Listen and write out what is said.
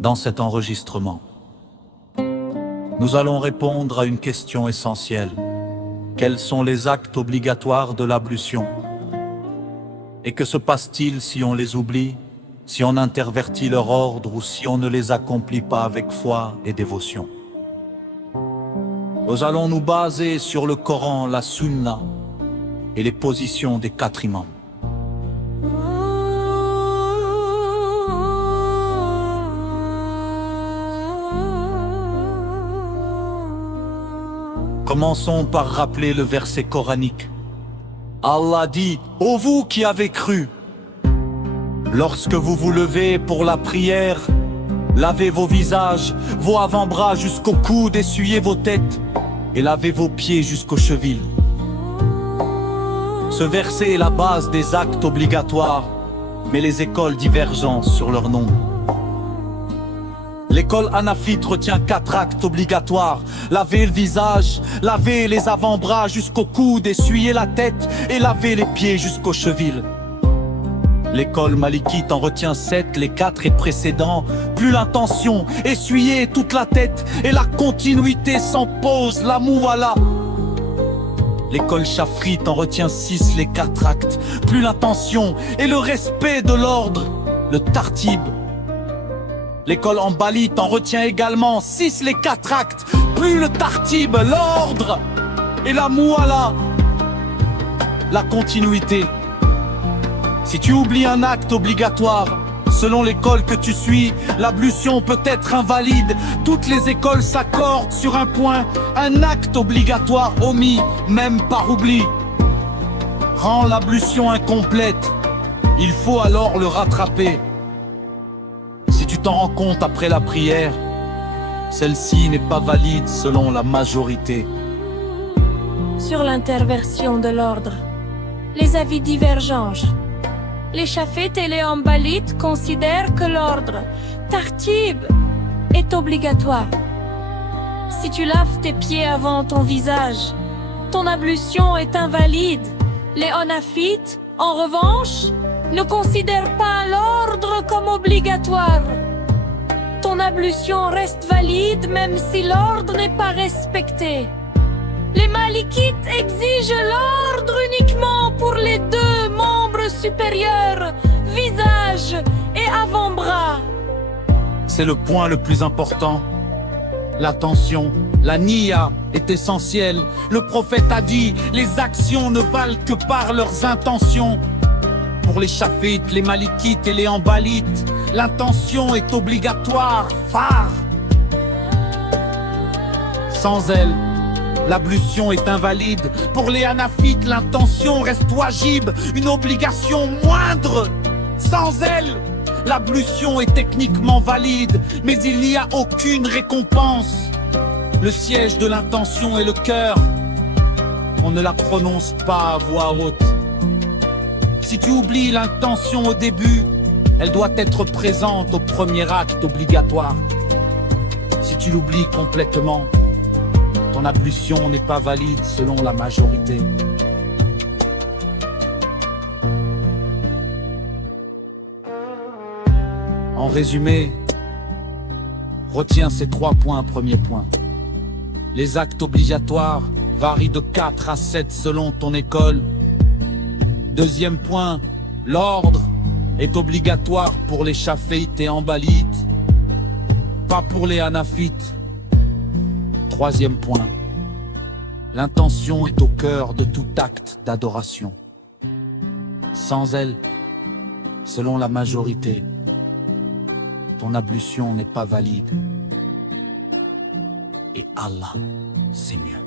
Dans cet enregistrement, nous allons répondre à une question essentielle. Quels sont les actes obligatoires de l'ablution? Et que se passe-t-il si on les oublie, si on intervertit leur ordre ou si on ne les accomplit pas avec foi et dévotion? Nous allons nous baser sur le Coran, la Sunna et les positions des 4 imams. Commençons par rappeler le verset coranique. Allah dit: ô vous qui avez cru, lorsque vous vous levez pour la prière, lavez vos visages, vos avant-bras jusqu'au coude, essuyez vos têtes et lavez vos pieds jusqu'aux chevilles. Ce verset est la base des actes obligatoires, mais les écoles divergent sur leur nombre. L'école hanafite retient 4 actes obligatoires: laver le visage, laver les avant-bras jusqu'au coude, essuyer la tête et laver les pieds jusqu'aux chevilles. L'école malikite en retient 7, les 4 et précédents, plus l'intention, essuyer toute la tête et la continuité sans pause, la mouwala. L'école chafrite en retient 6, les 4 actes, plus l'intention et le respect de l'ordre, le tartib. L'école hanbalite en retient également 6, les 4 actes, plus le tartib, l'ordre et la mouwala, la continuité. Si tu oublies un acte obligatoire, selon l'école que tu suis, l'ablution peut être invalide. Toutes les écoles s'accordent sur un point: un acte obligatoire omis, même par oubli, rend l'ablution incomplète. Il faut alors le rattraper. Si tu t'en rends compte après la prière, celle-ci n'est pas valide selon la majorité. Sur l'interversion de l'ordre, les avis divergent. Les chafites et les hanbalites considèrent que l'ordre tartib est obligatoire. Si tu laves tes pieds avant ton visage, ton ablution est invalide. Les hanafites, en revanche, ne considèrent pas l'ordre comme obligatoire. Ton ablution reste valide même si l'ordre n'est pas respecté. Les malikites exigent l'ordre uniquement pour les 2 membres supérieurs, visage et avant-bras. C'est le point le plus important. L'attention, la niya est essentielle. Le prophète a dit: les actions ne valent que par leurs intentions. Pour les chafites, les malikites et les hanbalites, l'intention est obligatoire, phare. Sans elle, l'ablution est invalide. Pour les hanafites, l'intention reste wajib, une obligation moindre. Sans elle, l'ablution est techniquement valide, mais il n'y a aucune récompense. Le siège de l'intention est le cœur. On ne la prononce pas à voix haute. Si tu oublies l'intention au début, elle doit être présente au premier acte obligatoire. Si tu l'oublies complètement, ton ablution n'est pas valide selon la majorité. En résumé, retiens ces 3 points. Premier point: les actes obligatoires varient de 4 à 7 selon ton école. Deuxième point: l'ordre est obligatoire pour les chafites et hanbalites, pas pour les hanafites. Troisième point: l'intention est au cœur de tout acte d'adoration. Sans elle, selon la majorité, ton ablution n'est pas valide. Et Allah, c'est mieux.